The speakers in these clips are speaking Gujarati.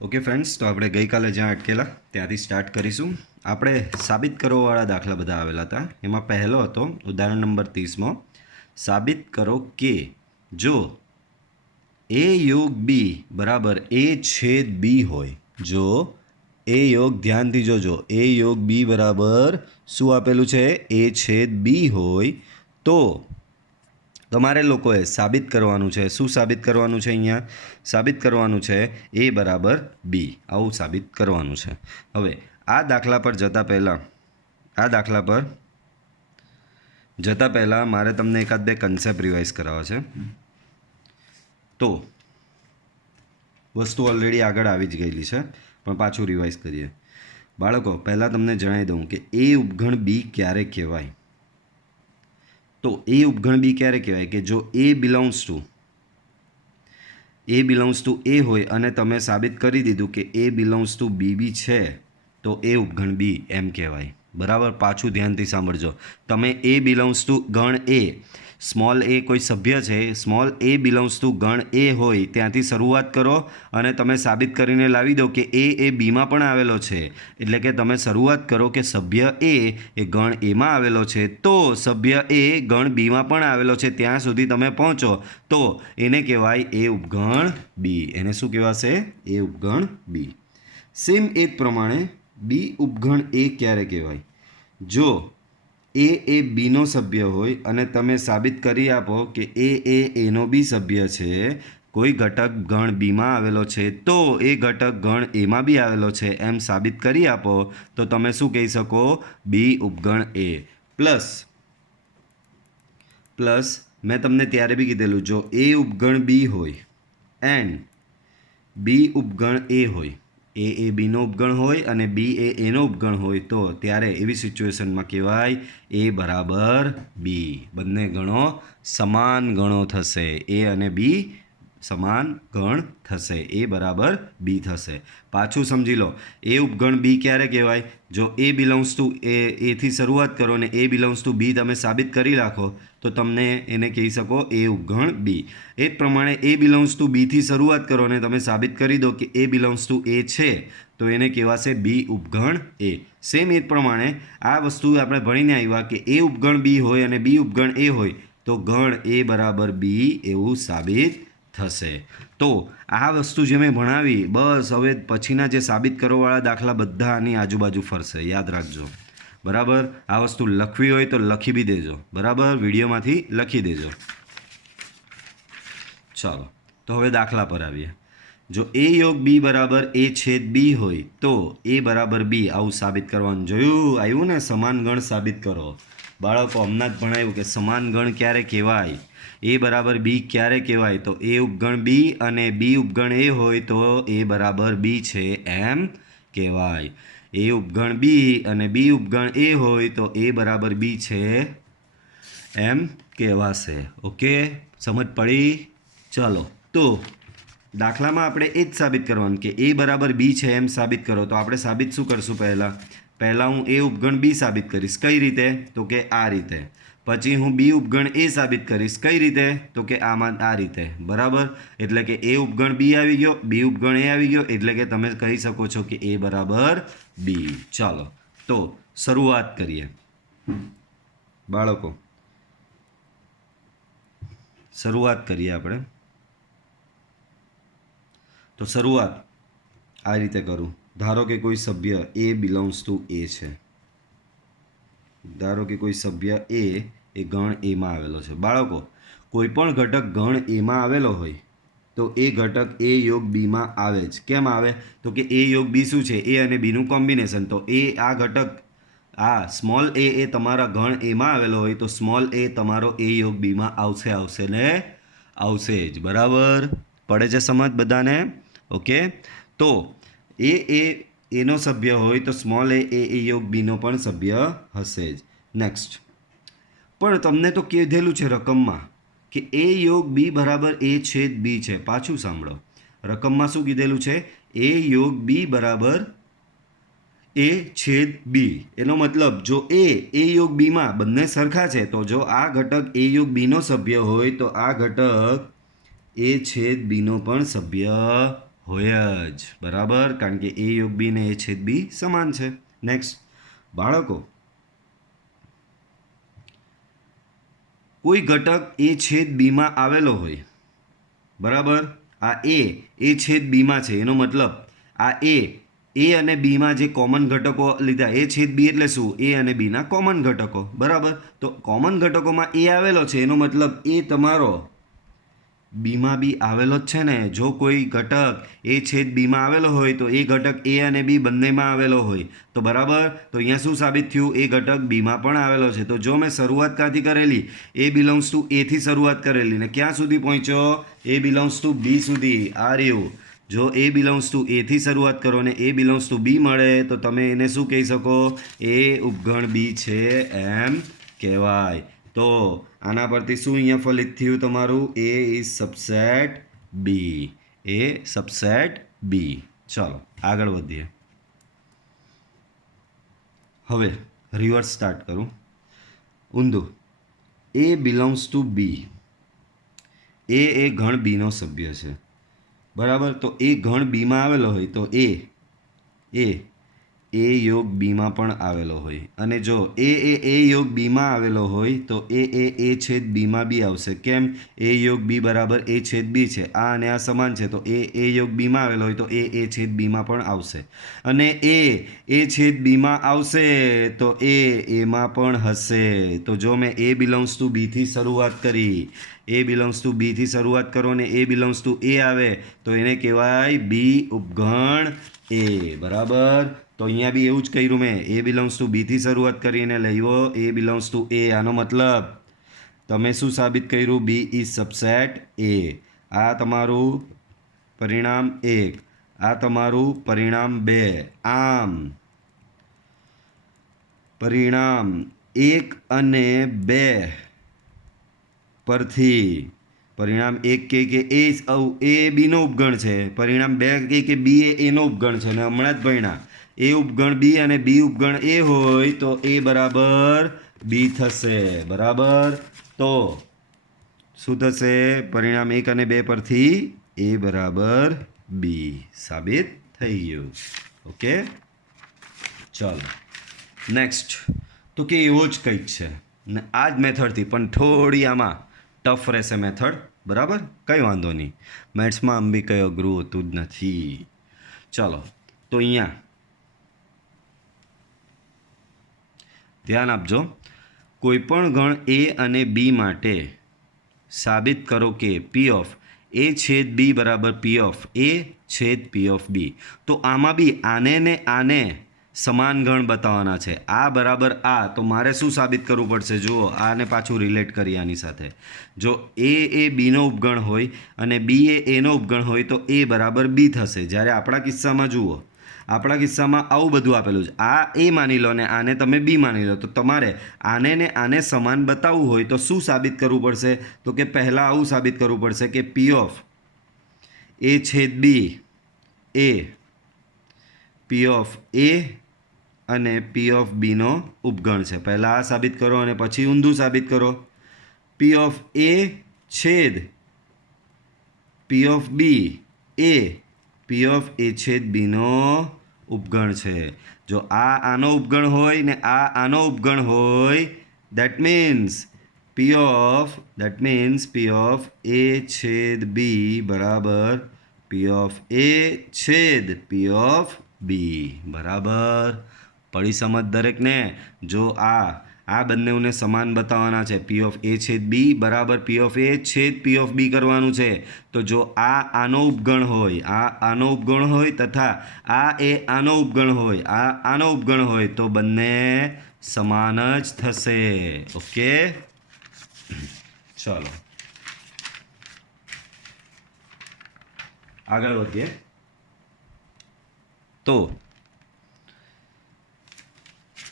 ओके फ्रेंड्स, तो આપણે ગઈકાલે જ્યાં અટકેલા ત્યાંથી સ્ટાર્ટ કરીશું. આપણે સાબિત કરવાવાળા દાખલા બધા આવેલા હતા. એમાં પહેલો હતો ઉદાહરણ નંબર 30માં, સાબિત કરો કે જો a યોગ b બરાબર a છેદ b હોય, જો a યોગ ધ્યાનથી જોજો, a યોગ b બરાબર શું આપેલું છે, a છેદ b હોય તો તમારે લોકોએ સાબિત કરવાનું છે. શું સાબિત કરવાનું છે? અહીંયા સાબિત કરવાનું છે a બરાબર b. આવું સાબિત કરવાનું છે. હવે આ દાખલા પર જતાં પહેલાં મારે તમને એકાદ બે કન્સેપ્ટ રિવાઇઝ કરાવવા છે. તો વસ્તુ ઓલરેડી આગળ આવી જ ગયેલી છે, પણ પાછું રિવાઇઝ કરીએ. બાળકો, પહેલાં તમને જણાવી દઉં કે a ઉપગણ b ક્યારે કહેવાય. તો એ ઉપગણ બી ક્યારે કહેવાય કે જો એ બિલોંગ્સ ટુ એ હોય અને તમે સાબિત કરી દીધું કે એ બિલોંગ્સ ટુ બી બી છે, તો એ ઉપગણ બી એમ કહેવાય. બરાબર? પાછું ધ્યાનથી સાંભળજો. તમે એ બિલોંગ્સ ટુ ગણ એ, સ્મોલ એ કોઈ સભ્ય છે, સ્મોલ એ બિલોંગ્સ ટુ ગણ એ હોય ત્યાંથી શરૂઆત કરો અને તમે સાબિત કરીને લાવી દો કે એ બીમાં પણ આવેલો છે. એટલે કે તમે શરૂઆત કરો કે સભ્ય એ ગણ એમાં આવેલો છે, તો સભ્ય એ ગણ બીમાં પણ આવેલો છે, ત્યાં સુધી તમે પહોંચો તો એને કહેવાય એ ઉપગણ બી. એને શું કહેવાશે? એ ઉપગણ બી. સેમ એ જ પ્રમાણે બી ઉપગણ એ ક્યારે કહેવાય? જો એ બીનો સભ્ય હોય અને તમે સાબિત કરી આપો કે એનો બી સભ્ય છે, કોઈ ઘટક ગણ બીમાં આવેલો છે, તો એ ઘટક ગણ એમાં બી આવેલો છે એમ સાબિત કરી આપો તો તમે શું કહી શકો? બી ઉપગણ એ. પ્લસ મેં તમને ત્યારે બી કીધેલું, જો એ ઉપગણ બી હોય એન્ડ બી ઉપગણ એ હોય, એ બીનો ઉપગણ હોય અને બી એનો ઉપગણ હોય, તો ત્યારે એવી સિચ્યુએશનમાં કહેવાય એ બરાબર બી. બંને ગણો સમાન ગણો થશે. એ અને બી સમાન ગણ થશે. એ બરાબર બી થશે. પાછું સમજી લો, એ ઉપગણ બી ક્યારે કહેવાય? જો એ બિલોંગ્સ ટુ એથી શરૂઆત કરો ને એ બિલોંગ્સ ટુ બી તમે સાબિત કરી રાખો તો તમને એને કહી શકો એ ઉપગણ બી. એ જ પ્રમાણે એ બિલોંગ્સ ટુ બીથી શરૂઆત કરો અને તમે સાબિત કરી દો કે એ બિલોંગ્સ ટુ એ છે, તો એને કહેવાશે બી ઉપગણ એ. સેમ એ જ પ્રમાણે આ વસ્તુ આપણે ભણીને આવ્યા કે એ ઉપગણ બી હોય અને બી ઉપગણ એ હોય તો ગણ એ બરાબર બી એવું સાબિત થશે. તો આ વસ્તુ જે મેં ભણાવી, બસ હવે પછીના જે સાબિત કરવાવાળા દાખલા બધા આની આજુબાજુ ફરશે. યાદ રાખજો. બરાબર? આ વસ્તુ લખવી હોય તો લખી બી દેજો. બરાબર? વિડીયોમાંથી લખી દેજો. ચાલો, તો હવે દાખલા પર આવીએ. જો એ યોગ બી બરાબર એ છેદ બી હોય તો એ બરાબર બી. આવું સાબિત કરવાનું. જોયું? આવ્યું ને? સમાન ગણ સાબિત કરો. બાળકો, હમણાં જ ભણાવ્યું કે સમાન ગણ ક્યારે કહેવાય, એ બરાબર બી ક્યારે કહેવાય? તો એ ઉપગણ બી અને બી ઉપગણ એ હોય તો એ બરાબર બી છે એમ કહેવાય. એ ઉપગણ બી અને બી ઉપગણ એ હોય તો એ બરાબર બી છે એમ કહેવાશે. ઓકે, સમજ પડી? ચાલો, તો દાખલામાં આપણે એ જ સાબિત કરવાનું કે એ બરાબર બી છે એમ સાબિત કરો. તો આપણે સાબિત શું કરશું? પહેલાં હું એ ઉપગણ બી સાબિત કરીશ. કઈ રીતે? તો કે આ રીતે. પછી હું બી ઉપગણ એ સાબિત કરીશ. કઈ રીતે? તો કે આમાં આ રીતે. બરાબર? એટલે કે એ ઉપગણ બી આવી ગયો, બી ઉપગણ એ આવી ગયો, એટલે કે તમે કહી શકો છો કે એ બરાબર બી. ચાલો, તો શરૂઆત કરીએ. બાળકો, શરૂઆત કરીએ આપણે. તો શરૂઆત આ રીતે કરું. ધારો કે કોઈ સભ્ય એ બિલોંગ્સ ટુ એ છે. ધારો કે કોઈ સભ્ય એ ગણ એમાં આવેલો છે. બાળકો, કોઈ પણ ઘટક ગણ એમાં આવેલો હોય તો એ ઘટક એ યોગ બીમાં આવે જ. કેમ આવે? તો કે એ યોગ બી શું છે? એ અને બીનું કોમ્બિનેશન. તો એ આ ઘટક આ સ્મોલ એ તમારા ગણ એમાં આવેલો હોય તો સ્મોલ એ તમારો એ યોગ બીમાં આવશે ને આવશે જ. બરાબર? પડે છે સમજ બધાને? ઓકે, તો એનો સભ્ય હોય તો સ્મોલ એ યોગ બીનો પણ સભ્ય હશે જ. નેક્સ્ટ, પણ તમને તો કીધેલું છે રકમમાં કે એ યોગ બી બરાબર એ છેદ બી છે. પાછું સાંભળો, રકમમાં શું કીધેલું છે? એ યોગ બી બરાબર એ છેદ બી. એનો મતલબ જો એ યોગ બીમાં બંને સરખા છે, તો જો આ ઘટક એ યોગ બીનો સભ્ય હોય તો આ ઘટક એ છેદ બીનો પણ સભ્ય હોય જ, બરાબર, કારણ કે એ યોગ બી ને એ છેદ બી સમાન છે. નેક્સ્ટ, બાળકો, કોઈ ઘટક એ છેદ બીમાં આવેલો હોય, બરાબર, આ એ છેદ બીમાં છે, એનો મતલબ આ એ અને બીમાં જે કોમન ઘટકો લીધા, એ છેદ બી એટલે શું? એ અને બીના કોમન ઘટકો, બરાબર. તો કોમન ઘટકોમાં એ આવેલો છે, એનો મતલબ એ તમારો બીમાં બી આવેલો જ છે ને. જો કોઈ ઘટક એ છેદ બીમાં આવેલો હોય તો એ ઘટક એ અને બી બંનેમાં આવેલો હોય, તો બરાબર. તો અહીંયા શું સાબિત થયું? એ ઘટક બીમાં પણ આવેલો છે. તો જો મેં શરૂઆત ક્યાંથી કરેલી? એ બિલોંગ્સ ટુ એથી શરૂઆત કરેલી ને ક્યાં સુધી પહોંચ્યો? એ બિલોંગ્સ ટુ બી સુધી. આ રહ્યું. જો એ બિલોંગ્સ ટુ એથી શરૂઆત કરો ને એ બિલોંગ્સ ટુ બી મળે તો તમે એને શું કહી શકો? એ ઉપગણ બી છે એમ કહેવાય. તો આના પરથી શું અહીંયા ફલિત થયું તમારું? A is subset B. A subset B. ચાલો આગળ વધીએ. હવે રિવર્સ સ્ટાર્ટ કરું. ઊંધું. એ બિલોંગ્સ ટુ બી. એ ગણ બીનો સભ્ય છે, બરાબર. તો એ ગણ બીમાં આવેલો હોય તો એ યોગ બીમાં પણ આવેલો હોય. અને જો એ યોગ બીમાં આવેલો હોય તો એ છેદ બીમાં બી આવશે. કેમ? એ યોગ બી બરાબર એ છેદ બી છે. આ અને આ સમાન છે તો એ યોગ બીમાં આવેલો હોય તો એ છેદ બીમાં પણ આવશે. અને એ છેદ બીમાં આવશે તો એમાં પણ હશે. તો જો મેં એ બિલોંગ્સ ટુ બીથી શરૂઆત કરી, એ બિલોંગ્સ ટુ બીથી શરૂઆત કરો ને એ બિલોંગ્સ ટુ એ આવે તો એને કહેવાય બી ઉપગણ એ, બરાબર. તો અહીંયા બી એવું જ કર્યું મેં. એ બિલોંગ્સ ટુ બીથી શરૂઆત કરીને લઈવો એ બિલોંગ્સ ટુ એ. આનો મતલબ તમે શું સાબિત કર્યું? બી ઇઝ સબસેટ એ. આ તમારું પરિણામ 1, આ તમારું પરિણામ 2. આમ પરિણામ 1 અને 2 પરથી પરિણામ 1 કે એ બીનો ઉપગણ છે, પરિણામ 2 કે બી એનો ઉપગણ છે. અને હમણાં જ ભણ્યા એ ઉપગણ બી અને બી ઉપગણ એ હોય તો એ બરાબર બી થશે, બરાબર. તો શું થશે? પરિણામ 1 અને 2 પરથી એ બરાબર બી સાબિત થઈ ગયું. ઓકે, ચાલો નેક્સ્ટ. તો કે એવો જ કંઈક છે ને આ જ મેથડથી, પણ થોડી આમાં ટફ રહેશે મેથડ, બરાબર. કંઈ વાંધો નહીં, મેથ્સમાં આમ બી કંઈ અઘરું હોતું જ નથી. ચાલો તો અહીંયા ધ્યાન આપજો. કોઈપણ ગણ એ અને બી માટે સાબિત કરો કે પી ઓફ એ છેદ બી બરાબર પી ઓફ એ છેદ પી ઓફ બી. તો આમાં બી આને ને આને સમાન ગણ બતાવવાના છે. આ બરાબર આ, તો મારે શું સાબિત કરવું પડશે? જુઓ, આને પાછું રિલેટ કરી આની સાથે. જો એ બીનો ઉપગણ હોય અને બી એનો ઉપગણ હોય તો એ બરાબર બી થશે. જ્યારે આપણા કિસ્સામાં જુઓ, આપણા કિસ્સામાં આવું બધું આપેલું છે. આ એ માની લો ને આને તમે બી માની લો. તો તમારે આને ને આને સમાન બતાવવું હોય તો શું સાબિત કરવું પડશે? તો કે પહેલાં આવું સાબિત કરવું પડશે કે પી ઓફ એ છેદ બી એ પી ઓફ એ અને પી ઓફ બીનો ઉપગણ છે. પહેલાં આ સાબિત કરો અને પછી ઊંધું સાબિત કરો. પી ઓફ એ છેદ P of B A P of A છેદ બીનો ઉપગણ છે. જો આ આનો ઉપગણ હોય ને આ આનો ઉપગણ હોય, that means P of A છેદ બી બરાબર પી ઓફ એ છેદ પી ઓફ બી, બરાબર. પડી સમજ દરેકને? જો આ બંનેને સમાન બતાવવાના છે. પી ઓફ એ છેદ બી બરાબર પી ઓફ એ છેદ પી ઓફ બી કરવાનું છે. તો જો આ આનો ઉપગણ હોય, આ આનો ઉપગણ હોય તથા આ એ આનો ઉપગણ હોય, આ આનો ઉપગણ હોય તો બંને સમાન જ થશે. ઓકે, ચલો આગળ વધીએ. તો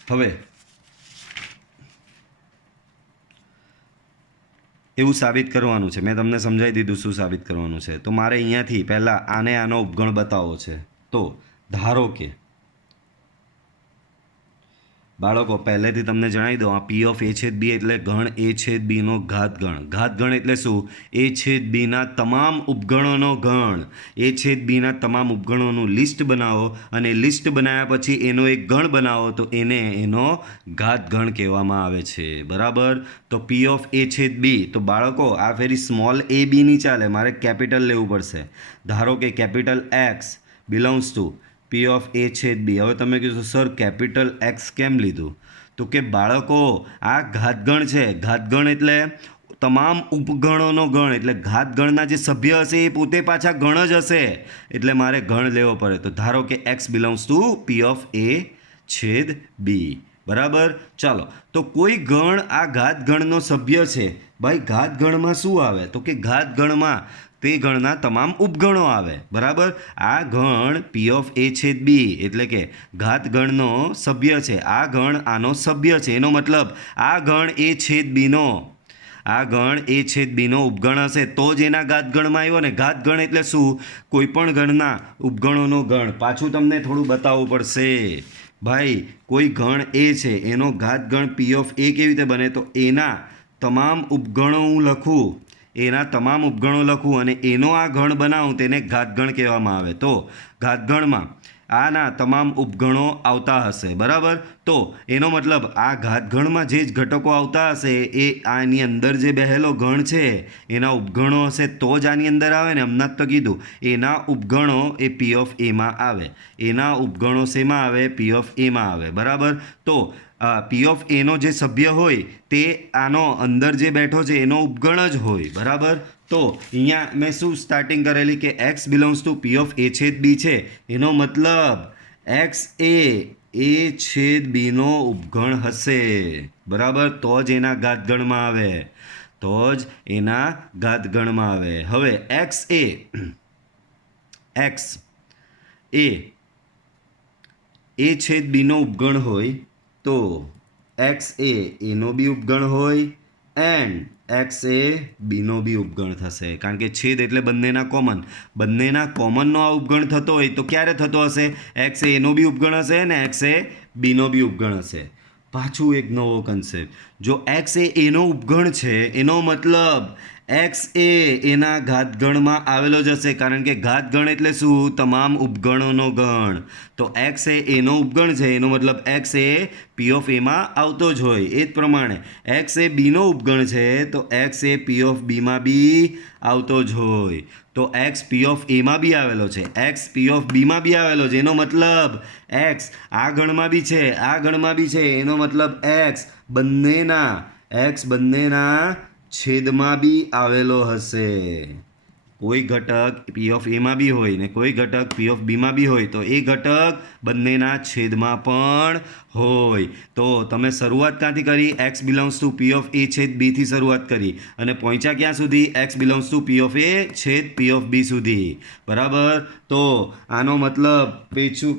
હવે એવું સાબિત કરવાનું છે. મેં તમને સમજાવી દીધું શું સાબિત કરવાનું છે. તો મારે અહીંયાથી પહેલાં આને આનો ઉપગણ બતાવવો છે. તો ધારો કે બાળકો પહેલેથી તમને જણાવી દઉં, આ પી ઓફ એ છેદ બી એટલે ગણ એ છેદ બીનો ઘાતગણ. ઘાતગણ એટલે શું? એ છેદ બીના તમામ ઉપગણોનો ગણ. એ છેદ બીના તમામ ઉપગણોનું લિસ્ટ બનાવો અને લિસ્ટ બનાવ્યા પછી એનો એક ગણ બનાવો તો એને એનો ઘાતગણ કહેવામાં આવે છે. બરાબર? તો પી ઓફ એ છેદ બી, તો બાળકો આ ફેરી સ્મોલ એ બી નહીં ચાલે, મારે કેપિટલ લેવું પડશે. ધારો કે capital X belongs to P of A છેદ બી. હવે તમે કીધું સર કેપિટલ એક્સ કેમ લીધું? તો કે બાળકો આ ઘાતગણ છે. ઘાતગણ એટલે તમામ ઉપગણોનો ગણ, એટલે ઘાતગણના જે સભ્ય હશે એ પોતે પાછા ગણ જ હશે, એટલે મારે ગણ લેવો પડે. તો ધારો કે X belongs to P of A છેદ બી. બરાબર? ચાલો, તો કોઈ ગણ આ ઘાતગણનો સભ્ય છે. ભાઈ ઘાતગણમાં શું આવે? તો કે ઘાતગણમાં તે ગણના તમામ ઉપગણો આવે. બરાબર? આ ગણ પી ઓફ એ છેદ બી એટલે કે ઘાતગણનો સભ્ય છે. આ ગણ આનો સભ્ય છે. એનો મતલબ આ ગણ એ છેદ બીનો, આ ગણ એ છેદ બીનો ઉપગણ હશે તો જ એના ઘાતગણમાં આવ્યો ને. ઘાતગણ એટલે શું? કોઈ પણ ગણના ઉપગણોનો ગણ. પાછું તમને થોડું બતાવવું પડશે. ભાઈ કોઈ ગણ એ છે એનો ઘાતગણ પી ઓફ એ કેવી રીતે બને? તો એના તમામ ઉપગણો હું લખું, એના તમામ ઉપગણો લખું અને એનો આ ગણ બનાવું, તેને ઘાતગણ કહેવામાં આવે. તો ઘાતગણમાં આના તમામ ઉપગણો આવતા હશે. બરાબર? તો એનો મતલબ આ ઘાતગણમાં જે જ ઘટકો આવતા હશે એ આની અંદર જે બેહેલો ગણ છે એના ઉપગણો હશે તો જ આની અંદર આવે ને. હમણાં જ તો કીધું એના ઉપગણો એ પી ઓફ એમાં આવે. એના ઉપગણો શેમાં આવે? પી ઓફ એમાં આવે. બરાબર? તો પી ઓફ એનો જે સભ્ય હોય તે આનો અંદર જે બેઠો છે એનો ઉપગણ જ હોય. બરાબર? તો અહીંયા મેં શું સ્ટાર્ટિંગ કરેલી કે X belongs to P of A છેદ બી છે. એનો મતલબ એક્સ એ છેદ બીનો ઉપગણ હશે. બરાબર? તો જ એના ઘાતગણમાં આવે, તો જ એના ઘાતગણમાં આવે. હવે એક્સ એ છેદ બીનો ઉપગણ હોય તો એક્સ એનો બી ઉપગણ હોય એન્ડ એક્સ એ બીનો બી ઉપગણ થશે. કારણ કે છેદ એટલે બંનેના કોમન, બંનેના કોમનનો આ ઉપગણ થતો હોય તો ક્યારે થતો હશે? એક્સ એનો બી ઉપગણ હશે ને એક્સ એ બીનો બી ઉપગણ હશે. પાછું એક નવો કન્સેપ્ટ, જો એક્સ એનો ઉપગણ છે એનો મતલબ એક્સ એના ઘાતગણમાં આવેલો જ હશે. કારણ કે ઘાતગણ એટલે શું? તમામ ઉપગણોનો ગણ. તો એક્સ એનો ઉપગણ છે એનો મતલબ એક્સ એ પી ઓફ એમાં આવતો જ હોય. એ જ પ્રમાણે એક્સ એ બીનો ઉપગણ છે તો એક્સ એ પી ઓફ બીમાં બી આવતો જ હોય. તો એક્સ પી ઓફ એમાં બી આવેલો છે, એક્સ પી ઓફ બીમાં બી આવેલો છે. એનો મતલબ એક્સ આ ગણમાં બી છે, આ ગણમાં બી છે. એનો મતલબ એક્સ બંનેના છેદમાં બી આવેલો હશે. કોઈ ઘટક પી ઓફ એમાં બી હોય ને કોઈ ઘટક પી ઓફ બીમાં બી હોય તો એ ઘટક બંનેના છેદમાં પણ હોય. તો તમે શરૂઆત ક્યાંથી કરી? X belongs to P of A છેદ બીથી શરૂઆત કરી અને પહોંચ્યા ક્યાં સુધી? X belongs to P of A છેદ પી ઓફ બી સુધી. બરાબર? તો આનો મતલબ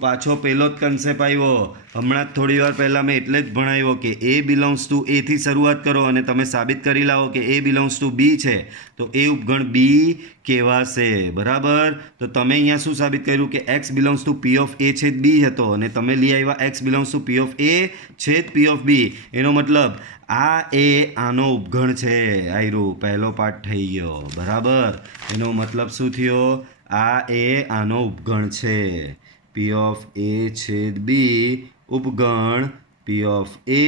પાછો પહેલો જ કન્સેપ્ટ આવ્યો. હમણાં જ થોડી વાર પહેલાં મેં એટલે જ ભણાવ્યો કે એ બિલોંગ્સ ટુ એથી શરૂઆત કરો અને તમે સાબિત કરી લાવો કે એ બિલોંગ્સ ટુ બી છે તો એ ઉપગણ બી કહેવાશે. બરાબર? તો તમે અહીંયા શું સાબિત કર્યું કે X belongs to P of A છેદ બી હતો અને તમે લઈ આવ્યા X belongs to P of A છેદ પી ઓફ બી. એનો મતલબ આ આનો ઉપગણ છે. આયરું પહેલો પાર્ટ થઈ ગયો. બરાબર? એનો મતલબ શું થયો? આ આનો ઉપગણ છે. પી ઓફ એ છેદ બી ઉપગણ પી ઓફ એ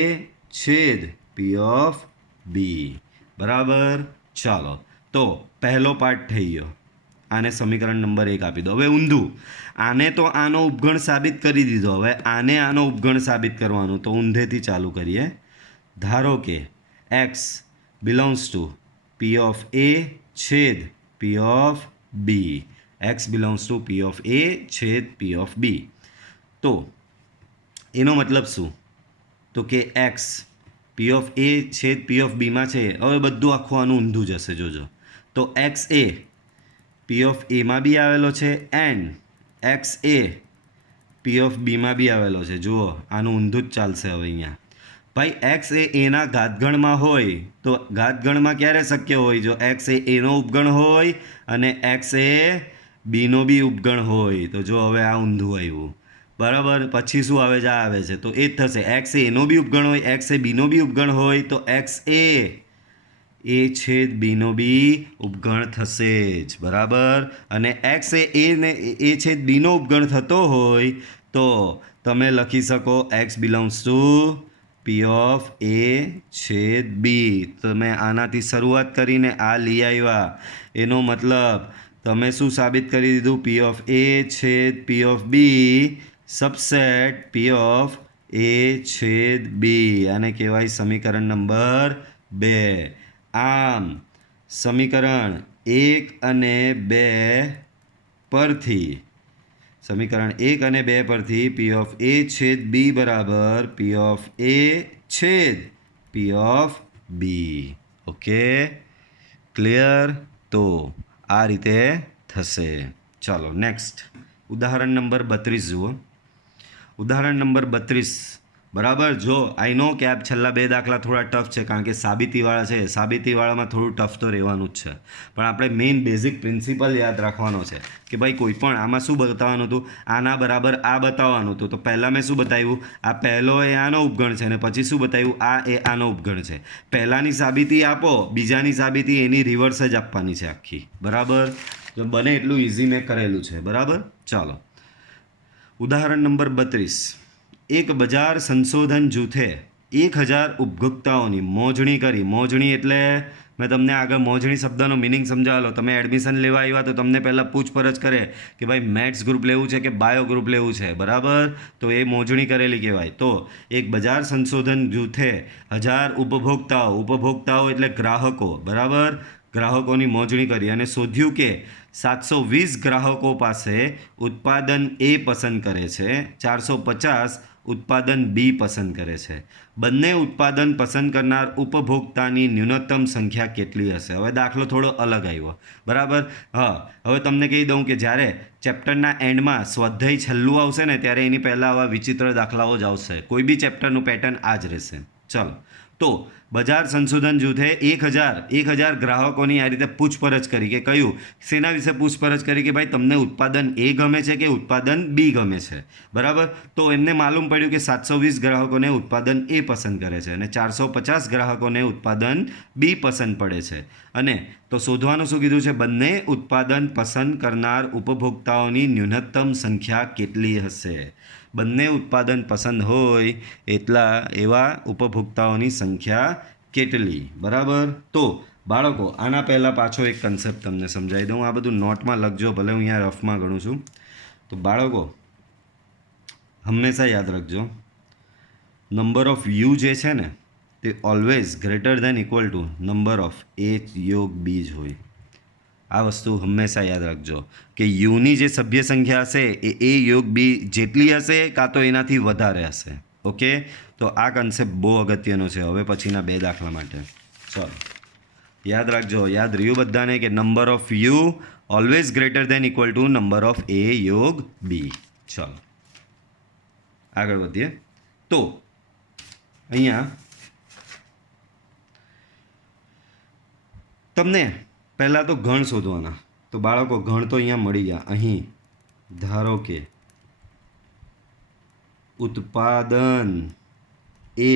છેદ પી ઓફ બી. બરાબર? ચાલો, તો પહેલો પાર્ટ થઈ ગયો. આને સમીકરણ નંબર 1 આપી દો. હવે ઊંધું, આને તો આનો ઉપગણ સાબિત કરી દીધો. હવે આને આનો ઉપગણ સાબિત કરવાનું, તો ઊંધેથી ચાલુ કરીએ. ધારો કે X belongs to P of A છેદ P of B. X belongs to P of A છેદ પી ઓફ બી. તો એનો મતલબ શું? તો કે એક્સ પી ઓફ એ છેદ પી ઓફ બીમાં છે. હવે બધું આખું આનું ઊંધું જશે, જોજો. તો એક્સ એ પી ઓફ એમાં બી આવેલો છે એન્ડ એક્સ એ પી ઓફ બીમાં બી આવેલો છે. જુઓ, આનું ઊંધું જ ચાલશે હવે અહીંયા. ભાઈ એક્સ એના ઘાતગણમાં હોય તો ઘાતગણમાં ક્યારે શક્ય હોય? જો એક્સ એનો ઉપગણ હોય અને એક્સ એ બીનો બી ઉપગણ હોય. તો જો હવે આ ઊંધું આવ્યું. બરાબર. પછી શું આવે છે? આ આવે છે તો એ જ થશે. એક્સ એ એનો બી ઉપગણ હોય, એક્સ એ બીનો બી ઉપગણ હોય તો એક્સ એ છેદ બીનો બી ઉપગણ થશે જ. બરાબર. અને એક્સ એ છેદ બીનો ઉપગણ થતો હોય તો તમે લખી શકો X belongs to P of A છેદ બી. તમે આનાથી શરૂઆત કરીને આ લઈ આવ્યા એનો મતલબ તમે શું સાબિત કરી દીધું? પી ઓફ એ છેદ P of B subset P of A છેદ બી. આને કહેવાય સમીકરણ નંબર 2. આમ સમીકરણ 1 અને 2 પરથી પી ઓફ એ છેદ બી બરાબર પી ઓફ એ છેદ P of B. Okay, clear? તો આ રીતે થશે. ચાલો નેક્સ્ટ ઉદાહરણ નંબર 32 જુઓ. ઉદાહરણ નંબર 32. બરાબર. જો આઈ નો કે આ છેલ્લા 2 દાખલા થોડા ટફ છે કારણ કે સાબિતીવાળા છે. સાબિતીવાળામાં થોડું ટફ તો રહેવાનું જ છે, પણ આપણે મેઇન બેઝિક પ્રિન્સિપલ યાદ રાખવાનો છે કે ભાઈ કોઈ પણ આમાં શું બતાવવાનું હતું? આના બરાબર આ બતાવવાનું હતું. તો પહેલાં મેં શું બતાવ્યું? આ પહેલો એ આનો ઉપગણ છે અને પછી શું બતાવ્યું? આ એ આનો ઉપગણ છે. પહેલાંની સાબિતી આપો, બીજાની સાબિતી એની રિવર્સ જ આપવાની છે આખી. બરાબર. તો બને એટલું ઇઝી મેં કરેલું છે. બરાબર. ચાલો ઉદાહરણ નંબર 32. એક બજાર સંશોધન જૂથે 1000 ઉપભોક્તાઓની મોજણી કરી. મોજણી એટલે મેં તમને આગળ મોજણી શબ્દનો મિનિંગ સમજાવેલો. તમે એડમિશન લેવા આવ્યા તો તમને પહેલાં પૂછપરછ કરે કે ભાઈ મેથ્સ ગ્રુપ લેવું છે કે બાયો ગ્રુપ લેવું છે. બરાબર. તો એ મોજણી કરેલી કહેવાય. તો એક બજાર સંશોધન જૂથે 1000 ઉપભોક્તાઓ એટલે ગ્રાહકો. બરાબર. ગ્રાહકોની મોજણી કરી અને શોધ્યું કે 720 ગ્રાહકો પાસે ઉત્પાદન એ પસંદ કરે છે, 450 ઉત્પાદન બી પસંદ કરે છે. બંને ઉત્પાદન પસંદ કરનાર ઉપભોક્તાની ન્યૂનતમ સંખ્યા કેટલી હશે? હવે દાખલો થોડો અલગ આવ્યો. બરાબર. હા, હવે તમને કહી દઉં કે જ્યારે ચેપ્ટરના એન્ડમાં સ્વાધ્યાય છેલ્લું આવશે ને ત્યારે એની પહેલાં આવા વિચિત્ર દાખલાઓ જ આવશે. કોઈ બી ચેપ્ટરનું પેટર્ન આ જ રહેશે. ચલો, તો બજાર સંશોધન જૂથે 1000 ગ્રાહકોની આ રીતે પૂછપરછ કરી કે કયું શેના વિશે પૂછપરછ કરી કે ભાઈ તમને ઉત્પાદન એ ગમે છે કે ઉત્પાદન બી ગમે છે. બરાબર. તો એમને માલુમ પડ્યું કે 720 ગ્રાહકોને ઉત્પાદન એ પસંદ કરે છે અને 450 ગ્રાહકોને ઉત્પાદન બી પસંદ પડે છે. અને તો શોધવાનું શું કીધું છે? બંને ઉત્પાદન પસંદ કરનાર ઉપભોક્તાઓની ન્યૂનતમ સંખ્યા કેટલી હશે? બંને ઉત્પાદન પસંદ હોય એટલા એવા ઉપભોક્તાઓની સંખ્યા કેટલી? બરાબર. તો બાળકો આના પહેલાં પાછો એક કન્સેપ્ટ તમને સમજાવી દઉં. આ બધું નોટમાં લખજો, ભલે હું અહીંયા રફમાં ગણું છું. તો બાળકો હંમેશા યાદ રાખજો, નંબર ઓફ યુ જે છે ને તે always greater than equal to number of A યોગ બી જ હોય. આ વસ્તુ હંમેશા યાદ રાખજો કે યુની જે સભ્ય સંખ્યા હશે એ યોગ બી જેટલી હશે કાં તો એનાથી વધારે હશે. ઓકે, તો આ કન્સેપ્ટ બહુ અગત્યનો છે હવે પછીના 2 દાખલા માટે. ચલો યાદ રાખજો. યાદ રહ્યું બધાને કે number of U always greater than equal to number of A યોગ બી. ચલો આગળ વધીએ. તો અહીંયા તમને પહેલાં તો ગણ શોધવાના. તો બાળકો ગણ તો અહીંયા મળી ગયા. અહીં ધારો કે ઉત્પાદન એ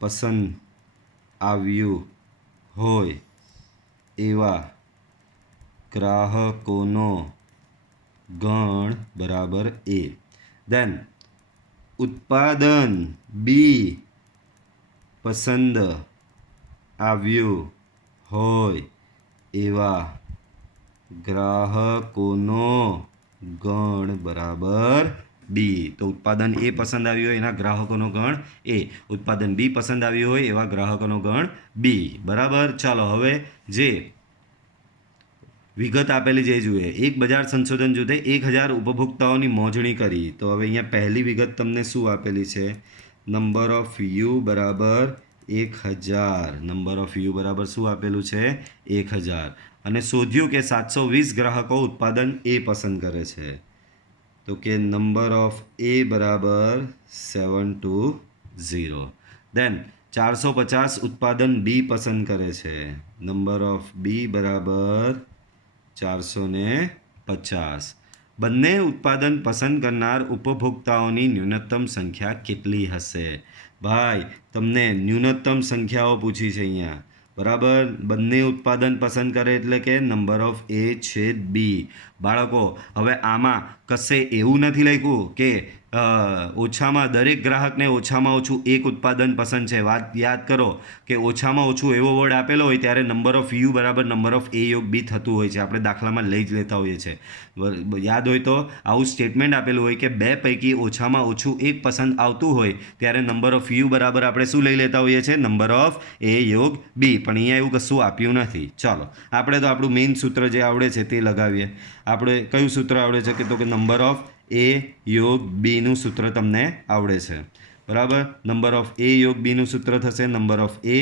પસંદ આવ્યું હોય એવા ગ્રાહકોનો ગણ બરાબર એ. દેન ઉત્પાદન બી પસંદ આવ્યું હોય એવા ગ્રાહકોનો ગણ બરાબર બી. તો ઉત્પાદન એ પસંદ આવ્યું હોય એના ગ્રાહકોનો ગણ એ, ઉત્પાદન બી પસંદ આવ્યું હોય એવા ગ્રાહકોનો ગણ બી. બરાબર. ચાલો હવે જે વિગત આપેલી જે જોઈએ. એક બજાર સંશોધન જૂથે 1000 ઉપભોક્તાઓની મોજણી કરી. તો હવે અહીંયા પહેલી વિગત તમને શું આપેલી છે? નંબર ઓફ યુ બરાબર 1000. નંબર ઓફ યુ બરાબર શું આપેલું છે? 1000. અને શોધ્યું કે 720 ગ્રાહકો ઉત્પાદન એ પસંદ કરે છે. તો કે નંબર ઓફ એ બરાબર 720. દેન 450 ઉત્પાદન બી પસંદ કરે છે. નંબર ઓફ બી બરાબર 450. બંને ઉત્પાદન પસંદ કરનાર ઉપભોક્તાઓની ન્યૂનતમ સંખ્યા કેટલી હશે? ભાઈ તમને ન્યૂનતમ સંખ્યાઓ પૂછી છે અહીંયા, બરાબર. બંને ઉત્પાદન પસંદ કરે એટલે કે નંબર ઓફ એ છેદ બી. બાળકો હવે આમાં કશે એવું નથી લખ્યું કે ઓછામાં દરેક ગ્રાહકને ઓછામાં ઓછું એક ઉત્પાદન પસંદ છે. વાત યાદ કરો કે ઓછામાં ઓછું એવો વર્ડ આપેલો હોય ત્યારે નંબર ઓફ યુ બરાબર નંબર ઓફ એ યોગ બી થતું હોય છે. આપણે દાખલામાં લઈ જ લેતા હોઈએ છીએ. યાદ હોય તો આવું સ્ટેટમેન્ટ આપેલું હોય કે બે પૈકી ઓછામાં ઓછું એક પસંદ આવતું હોય ત્યારે નંબર ઓફ યુ બરાબર આપણે શું લઈ લેતા હોઈએ છીએ? નંબર ઓફ એ યોગ બી. પણ અહીંયા એવું કશું આપ્યું નથી. ચાલો આપણે તો આપણું મેઇન સૂત્ર જે આવડે છે તે લગાવીએ. આપણે કયું સૂત્ર આવડે છે કે તો કે નંબર ઓફ એ યોગ બીનું સૂત્ર તમને આવડે છે, બરાબર. નંબર ઓફ એ યોગ બીનું સૂત્ર થશે number of A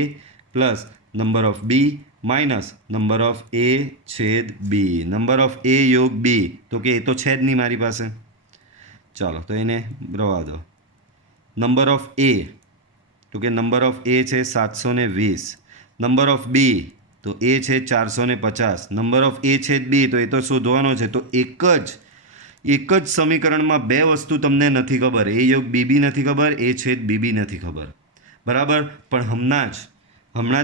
plus number of B minus number of A છેદ બી. નંબર ઓફ એ યોગ બી તો કે એ તો છે જ નહીં મારી પાસે. ચાલો તો એને રવા દો. નંબર ઓફ એ તો કે નંબર ઓફ એ છે 720. નંબર ઓફ બી તો એ છે 450. નંબર ઓફ એ છેદ બી તો એ તો શોધવાનો છે. તો એક જ સમીકરણમાં બે વસ્તુ તમને નથી ખબર, એ યોગ બી બી નથી ખબર, એ છેદ બી બી નથી ખબર, બરાબર. પણ હમણાં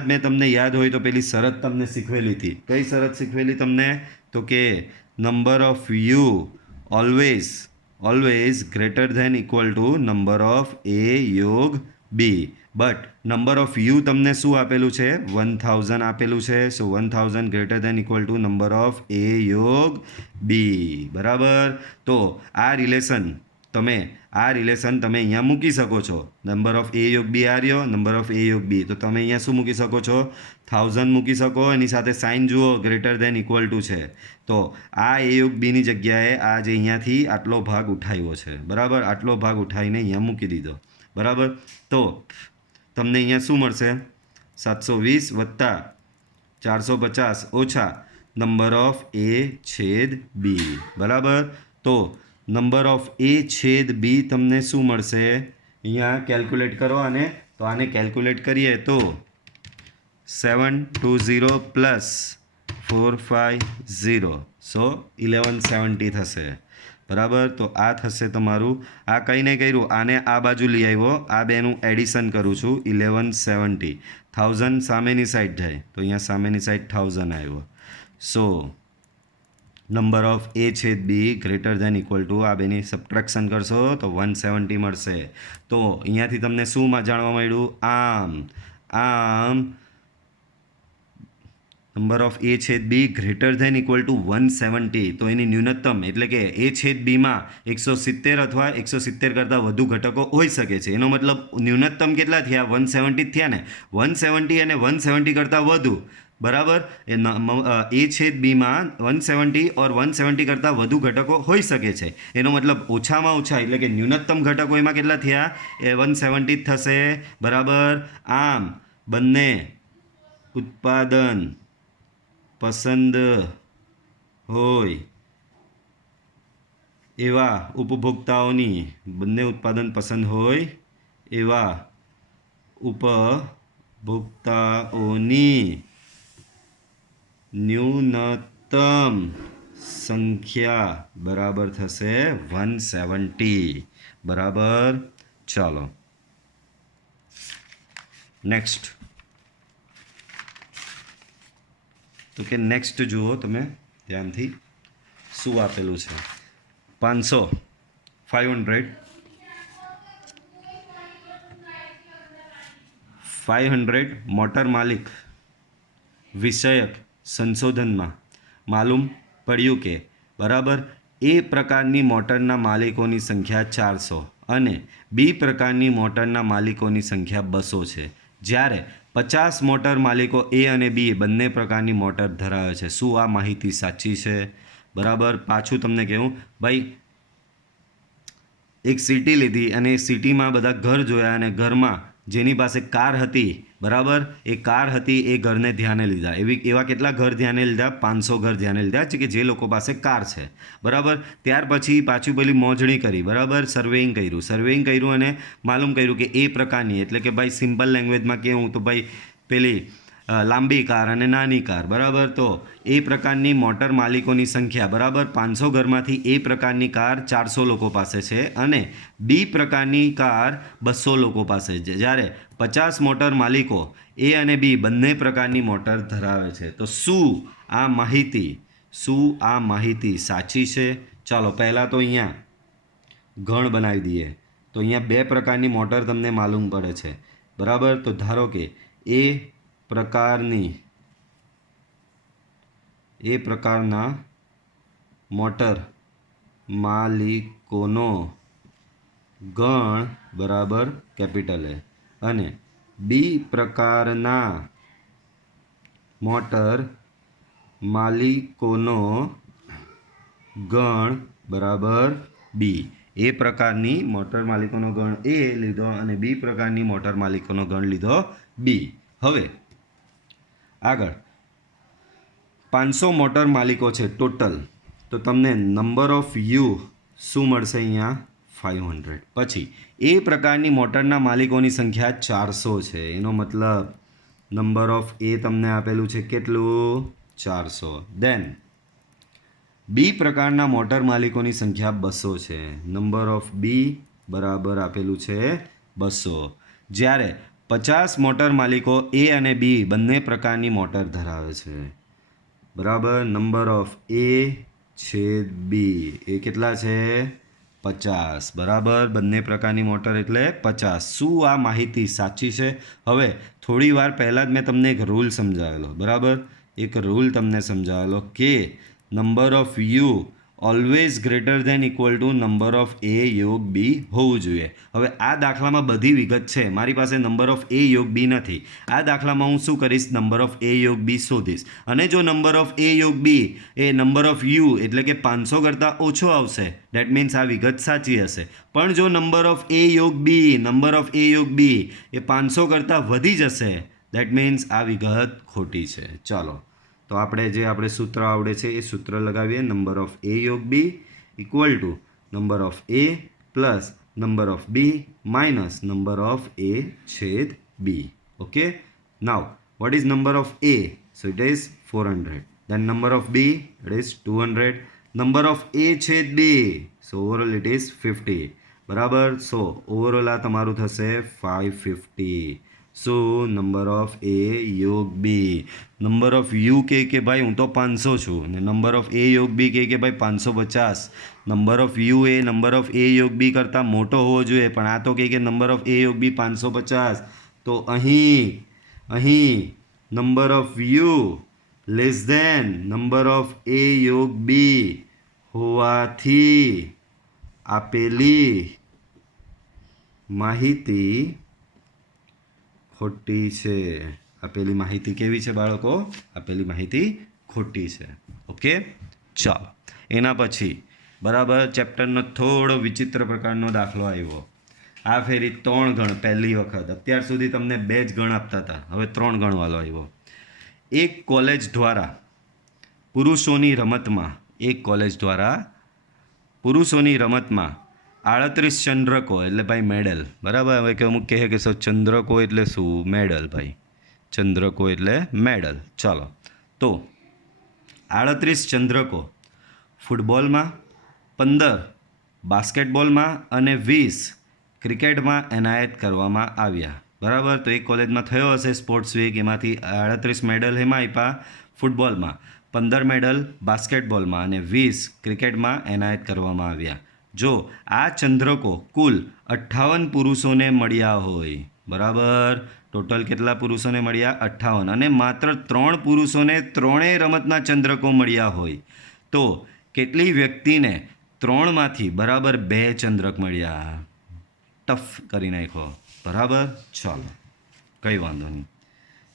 જ મેં તમને યાદ હોય તો પેલી શરત તમને શીખવેલી હતી. કઈ શરત શીખવેલી તમને? તો કે number of U always greater than equal to number of A યોગ B. But number of U તમને શું આપેલું છે? 1000 આપેલું છે. So 1000 greater than equal to number of A યોગ બી, બરાબર. તો આ રિલેશન તમે અહીંયા મૂકી શકો છો. નંબર ઓફ એ યોગ બી આ રહ્યો, નંબર ઓફ એ યોગ બી. તો તમે અહીંયા શું મૂકી શકો છો? 1000 મૂકી શકો. એની સાથે સાઇન જુઓ ગ્રેટર ધેન ઇક્વલ ટુ છે. તો આ એ યોગ બીની જગ્યાએ આ જે અહીંયાથી આટલો ભાગ ઉઠાવ્યો છે, બરાબર. આટલો ભાગ ઉઠાવીને અહીંયા મૂકી દીધો, બરાબર. તો તમને અહીંયા શું મળશે? 720 વત્તા 450 ઓછા નંબર ઓફ એ છેદ બી, બરાબર. તો નંબર ઓફ એ છેદ બી તમને શું મળશે? અહીંયા કેલ્ક્યુલેટ કરો આને. તો આને કેલ્ક્યુલેટ કરીએ તો 720 પ્લસ 450 સો 1170 થશે, બરાબર. તો આ થશે તમારું. આ કંઈ નહીં કર્યું, આને આ બાજુ લઈ આવ્યો, આ બેનું એડિશન કરું છું. 1170 1000 સામેની સાઈડ જાય તો અહીંયા સામેની સાઈડ 1000 આવ્યો. સો નંબર ઓફ એ છેદ B greater than equal two આ બેની સબટ્રેક્શન કરશો તો 170 મળશે. તો અહીંયાથી તમને શું જાણવા મળ્યું? આમ નંબર ઓફ એ છેદ B greater than equal two 170. તો એની ન્યૂનતમ એટલે કે એ છેદ બીમાં 170 અથવા 170 કરતાં વધુ ઘટકો હોઈ શકે છે. એનો મતલબ ન્યૂનતમ કેટલા થયા? 170 થયા ને. 170 અને 170 કરતાં વધુ, બરાબર. એ છેદ બીમાં 170 ઓર 170 કરતાં વધુ ઘટકો હોઈ શકે છે. એનો મતલબ ઓછામાં ઓછા એટલે કે ન્યૂનતમ ઘટકો એમાં કેટલા થયા? એ 170 જ થશે, બરાબર. આમ બંને ઉત્પાદન પસંદ હોય એવા ઉપભોક્તાઓની ન્યૂનતમ સંખ્યા બરાબર થશે 170, બરાબર. ચાલો નેક્સ્ટ. તો કે નેક્સ્ટ જુઓ તમે ધ્યાનથી શું આપેલું છે. 500 મોટર માલિક વિષયક સંશોધનમાં માલુમ પડ્યું કે બરાબર એ પ્રકારની મોટરના માલિકોની સંખ્યા 400 અને બી પ્રકારની મોટરના માલિકોની સંખ્યા 200 છે. જ્યારે 50 મોટર માલિકો એ અને બી બંને પ્રકારની મોટર ધરાવે છે. શું આ માહિતી સાચી છે? બરાબર. પાછું તમને કહું ભાઈ, એક સિટી લીધી અને એ સિટીમાં બધા ઘર જોયા અને ઘરમાં જેની પાસે કાર હતી, બરાબર, એ કાર હતી એ ઘરને ધ્યાને લીધા. એવા કેટલા ઘર ધ્યાને લીધા? 500 ઘર ધ્યાને લીધા છે કે જે લોકો પાસે કાર છે, બરાબર. ત્યાર પછી પાછું પેલી મોજણી કરી, બરાબર. સર્વેઇંગ કર્યું અને માલુમ કર્યું કે એ પ્રકારની એટલે કે ભાઈ સિમ્પલ લેંગ્વેજમાં કહેવું તો ભાઈ પેલી લાંબી કાર અને નાની કાર, બરાબર. તો એ પ્રકારની મોટર માલિકોની સંખ્યા, બરાબર, 500 ઘરમાંથી એ પ્રકારની કાર 400 લોકો પાસે છે અને બી પ્રકારની કાર 200 લોકો પાસે છે. જ્યારે 50 મોટર માલિકો એ અને બી બંને પ્રકારની મોટર ધરાવે છે. તો શું આ માહિતી સાચી છે? ચાલો પહેલાં તો અહીંયા ગણ બનાવી દઈએ. તો અહીંયા 2 પ્રકારની મોટર તમને માલુમ પડે છે, બરાબર. તો ધારો કે એ પ્રકારના મોટર માલિકોનો ગણ બરાબર કેપિટલ એ અને બી પ્રકારના મોટર માલિકોનો ગણ બરાબર બી. એ પ્રકારની મોટર માલિકોનો ગણ એ લીધો અને બી પ્રકારની મોટર માલિકોનો ગણ લીધો બી. હવે આગળ 500 મોટર માલિકો છે ટોટલ. તો તમને નંબર ઓફ યુ શું મળશે? અહીંયા 500. પછી એ પ્રકારની મોટરના માલિકોની સંખ્યા 400 છે. એનો મતલબ નંબર ઓફ એ તમને આપેલું છે કેટલું? 400. દેન બી પ્રકારના મોટર માલિકોની સંખ્યા 200 છે. નંબર ઓફ બી બરાબર આપેલું છે 200. જ્યારે 50 મોટર માલિકો એ અને બી બંને પ્રકારની મોટર ધરાવે છે, બરાબર. નંબર ઓફ એ છેદ બી એ કેટલા છે? 50, બરાબર. બંને પ્રકારની મોટર એટલે 50. શું આ માહિતી સાચી છે? હવે થોડી વાર પહેલાં જ મેં તમને એક રૂલ સમજાવેલો, બરાબર. એક રૂલ તમને સમજાવેલો કે number of U always greater than equal to number of A યોગ બી હોવું જોઈએ. હવે આ દાખલામાં બધી વિગત છે, મારી પાસે નંબર ઓફ એ યોગ બી નથી. આ દાખલામાં હું શું કરીશ? નંબર ઓફ એ યોગ બી શોધીશ અને જો નંબર ઓફ એ યોગ બી એ નંબર ઓફ યુ એટલે કે 500 કરતાં ઓછો આવશે, ડેટ મીન્સ આ વિગત સાચી હશે. પણ જો નંબર ઓફ એ યોગ બી એ 500 કરતાં વધી જશે, ડેટ મીન્સ આ વિગત ખોટી છે. ચાલો તો આપણે સૂત્ર આવડે છે એ સૂત્ર લગાવીએ. નંબર ઓફ એ યોગ B equal to number of A plus number of B minus number of A છેદ B. Okay, now what is number of A? So it is 400. Then number of B, it is 200. Number of A છેદ B, so overall it is 50. બરાબર. સો ઓવરઓલ આ તમારું થશે 550. શું? નંબર ઓફ એ યોગ બી. નંબર ઓફ યુ કે ભાઈ હું તો 500 છું અને નંબર ઓફ એ યોગ બી કે ભાઈ 550. નંબર ઓફ યુ એ નંબર ઓફ એ યોગ બી કરતાં મોટો હોવો જોઈએ, પણ આ તો કે નંબર ઓફ એ યોગ બી 550. તો અહીં number of U less than number of A યોગ બી હોવાથી આપેલી માહિતી ખોટી છે. આપેલી માહિતી કેવી છે બાળકો? આપેલી માહિતી ખોટી છે. ઓકે, ચાલો એના પછી બરાબર ચેપ્ટરનો થોડો વિચિત્ર પ્રકારનો દાખલો આવ્યો. આ ફેરી 3 ગણ પહેલી વખત. અત્યાર સુધી તમને 2 જ ગણ આપતા હતા, હવે 3 ગણવાળો આવ્યો. એક કોલેજ દ્વારા પુરુષોની રમતમાં 38 ચંદ્રકો એટલે ભાઈ મેડલ, બરાબર. હવે કે અમુક કહે કે સર ચંદ્રકો એટલે શું? મેડલ ભાઈ, ચંદ્રકો એટલે મેડલ. ચાલો તો 38 ચંદ્રકો ફૂટબોલમાં, 15 બાસ્કેટબોલમાં અને 20 ક્રિકેટમાં એનાયત કરવામાં આવ્યા, બરાબર. તો એક કોલેજમાં થયો હશે સ્પોર્ટ્સ વીક, એમાંથી 38 મેડલ એમાં આપ્યા ફૂટબોલમાં, 15 મેડલ બાસ્કેટબોલમાં અને 20 ક્રિકેટમાં એનાયત કરવામાં આવ્યા. જો આ ચંદ્રકો કુલ 58 પુરુષોને મળ્યા હોય, બરાબર. ટોટલ કેટલા પુરુષોને મળ્યા? 58. અને માત્ર 3 પુરુષોને ત્રણેય રમતના ચંદ્રકો મળ્યા હોય તો કેટલી વ્યક્તિને 3માંથી બરાબર 2 ચંદ્રક મળ્યા? ટફ કરી નાખો, બરાબર. ચાલો કંઈ વાંધો નહીં.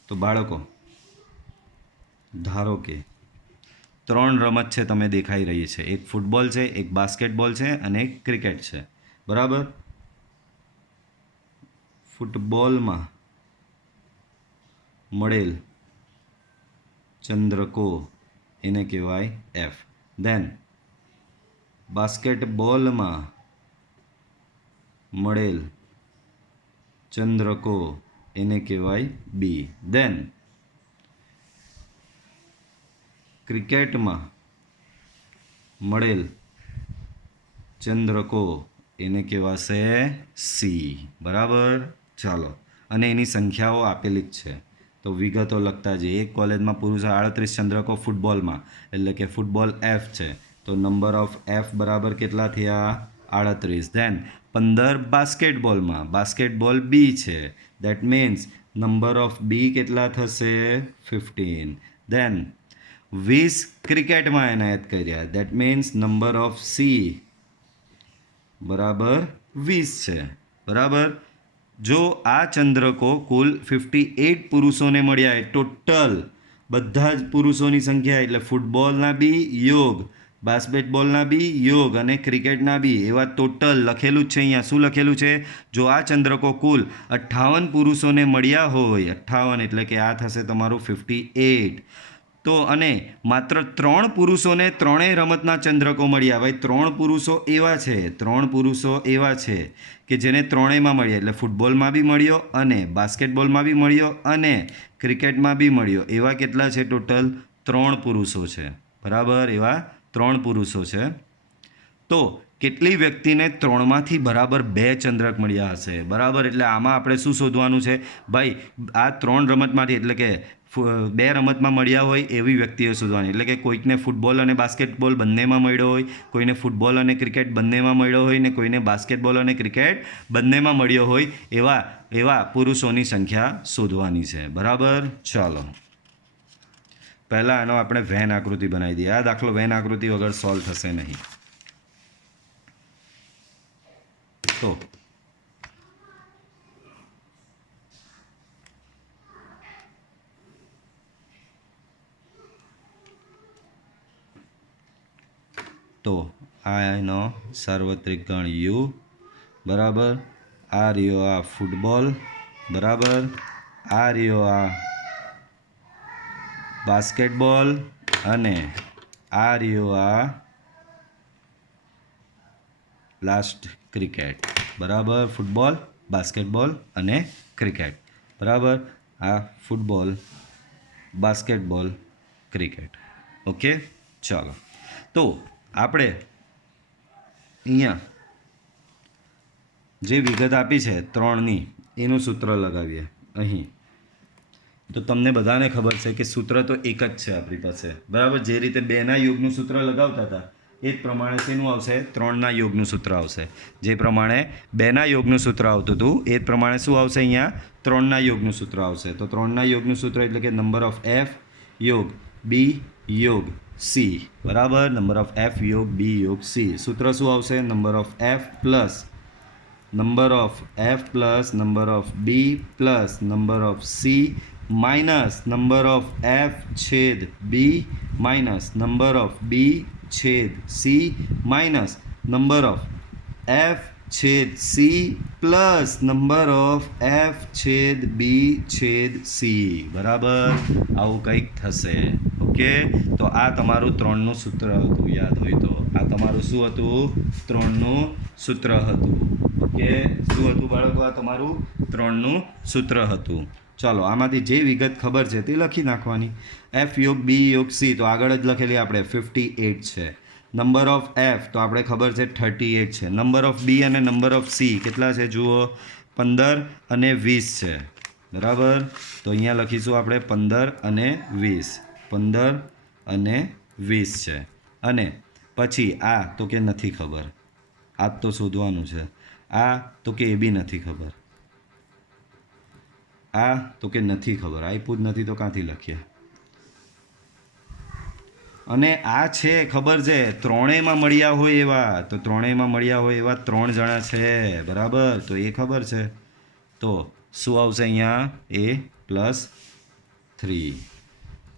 તો બાળકો ધારો કે 3 રમત છે તમે દેખાઈ રહી છે. એક ફૂટબોલ છે, એક બાસ્કેટબોલ છે અને એક ક્રિકેટ છે, બરાબર. ફૂટબોલમાં મળેલ ચંદ્રકો એને કહેવાય એફ. દેન બાસ્કેટબોલમાં મળેલ ચંદ્રકો એને કહેવાય બી. દેન ક્રિકેટમાં મળેલ ચંદ્રકો એને કહેવાશે સી. બરાબર. ચાલો, અને એની સંખ્યાઓ આપેલી જ છે, તો વિગતો લખતા જઈએ. એક કોલેજમાં પુરુષો 38 ચંદ્રકો ફૂટબોલમાં, એટલે કે ફૂટબોલ એફ છે, તો નંબર ઓફ એફ બરાબર કેટલા થયા? 38. ધેન 15 બાસ્કેટબોલમાં, બાસ્કેટબોલ બી છે, that means number of B કેટલા થશે? 15. ધેન 20 ક્રિકેટમાં એનાયત કર્યા, that means number of C બરાબર 20 છે. બરાબર. જો આ ચંદ્રકો કુલ 58 પુરુષોને મળ્યા, ટોટલ બધા જ પુરુષોની સંખ્યા, એટલે ફૂટબોલના બી યોગ, બાસ્કેટબોલના બી યોગ અને ક્રિકેટના બી, એવા ટોટલ લખેલું જ છે અહીંયા. શું લખેલું છે? જો આ ચંદ્રકો કુલ 58 પુરુષોને મળ્યા હોય, 58 એટલે કે આ થશે તમારું 58, તો અને માત્ર 3 પુરુષોને ત્રણેય રમતના ચંદ્રકો મળ્યા. ભાઈ 3 પુરુષો એવા છે, 3 પુરુષો એવા છે કે જેને ત્રણેયમાં મળ્યા, એટલે ફૂટબોલમાં બી મળ્યો અને બાસ્કેટબોલમાં બી મળ્યો અને ક્રિકેટમાં બી મળ્યો. એવા કેટલા છે? ટોટલ 3 પુરુષો છે. બરાબર, એવા 3 પુરુષો છે. તો કેટલી વ્યક્તિને 3માંથી બરાબર 2 ચંદ્રક મળ્યા હશે? બરાબર, એટલે આમાં આપણે શું શોધવાનું છે? ભાઈ આ 3 રમતમાંથી, એટલે કે 2 રમતમાં મળ્યા હોય એવી વ્યક્તિઓ શોધવાની, એટલે કે કોઈકને ફૂટબોલ અને બાસ્કેટબોલ બંનેમાં મળ્યો હોય, કોઈને ફૂટબોલ અને ક્રિકેટ બંનેમાં મળ્યો હોય ને કોઈને બાસ્કેટબોલ અને ક્રિકેટ બંનેમાં મળ્યો હોય, એવા પુરુષોની સંખ્યા શોધવાની છે. બરાબર. ચાલો, પહેલાં આનો આપણે વેન આકૃતિ બનાવી દઈએ. આ દાખલો વેન આકૃતિ વગર સોલ્વ થશે નહીં. તો આ એનો સાર્વત્રિક ગણ યુ. બરાબર. આ રહ્યો આ ફૂટબોલ. બરાબર. આ રહ્યો આ બાસ્કેટબોલ અને આ રહ્યો આ લાસ્ટ ક્રિકેટ. બરાબર. ફૂટબોલ, બાસ્કેટબોલ અને ક્રિકેટ. બરાબર. આ ફૂટબોલ, બાસ્કેટબોલ, ક્રિકેટ. ઓકે. ચાલો, તો આપણે અહીંયા જે વિગત આપી છે 3ની એનું સૂત્ર લગાવીએ અહીં. તો તમને બધાને ખબર છે કે સૂત્ર તો એક જ છે આપણી પાસે. બરાબર. જે રીતે 2ના યોગનું સૂત્ર લગાવતા હતા એ જ પ્રમાણે શેનું આવશે? 3ના યોગનું સૂત્ર આવશે. જે પ્રમાણે 2ના યોગનું સૂત્ર આવતું હતું એ જ પ્રમાણે શું આવશે? અહીંયા 3ના યોગનું સૂત્ર આવશે. તો 3ના યોગનું સૂત્ર એટલે કે નંબર ઓફ એફ યોગ બી યોગ સી. બરાબર. નંબર ઓફ એફ યોગ બી યોગ સી. સૂત્ર શું આવશે? Number of F plus number of F plus number of B plus number of C minus number of F છેદ B minus number of B છેદ C minus number of F છેદ C plus number of F છેદ બી છેદ સી. બરાબર. આવું કંઈક થશે. ઓકે. તો આ તમારું 3નું સૂત્ર હતું, યાદ હોય તો. આ તમારું શું હતું? 3નું સૂત્ર હતું. ઓકે. શું હતું બાળકો? આ તમારું 3નું સૂત્ર હતું. ચાલો, આમાંથી જે વિગત ખબર છે તે લખી નાખવાની. એફ યોગ બી યોગ સી તો આગળ જ લખેલી આપણે 58 છે. નંબર ઓફ એફ તો આપણે ખબર છે 38 છે. નંબર ઓફ બી અને નંબર ઓફ સી કેટલા છે? જુઓ, 15 અને 20 છે. બરાબર. તો અહીંયા લખીશું આપણે 15 અને 20. 15 અને 20 છે. અને પછી આ તો કે નથી ખબર, આ તો શોધવાનું છે. આ તો કે એ બી નથી ખબર. આ તો કે નથી ખબર, આપ્યું જ નથી તો ક્યાંથી લખીએ. અને આ છે ખબર છે, ત્રણેયમાં મળ્યા હોય એવા, તો ત્રણેયમાં મળ્યા હોય એવા 3 જણા છે. બરાબર. તો એ ખબર છે. તો શું આવશે અહીંયા? a + 3.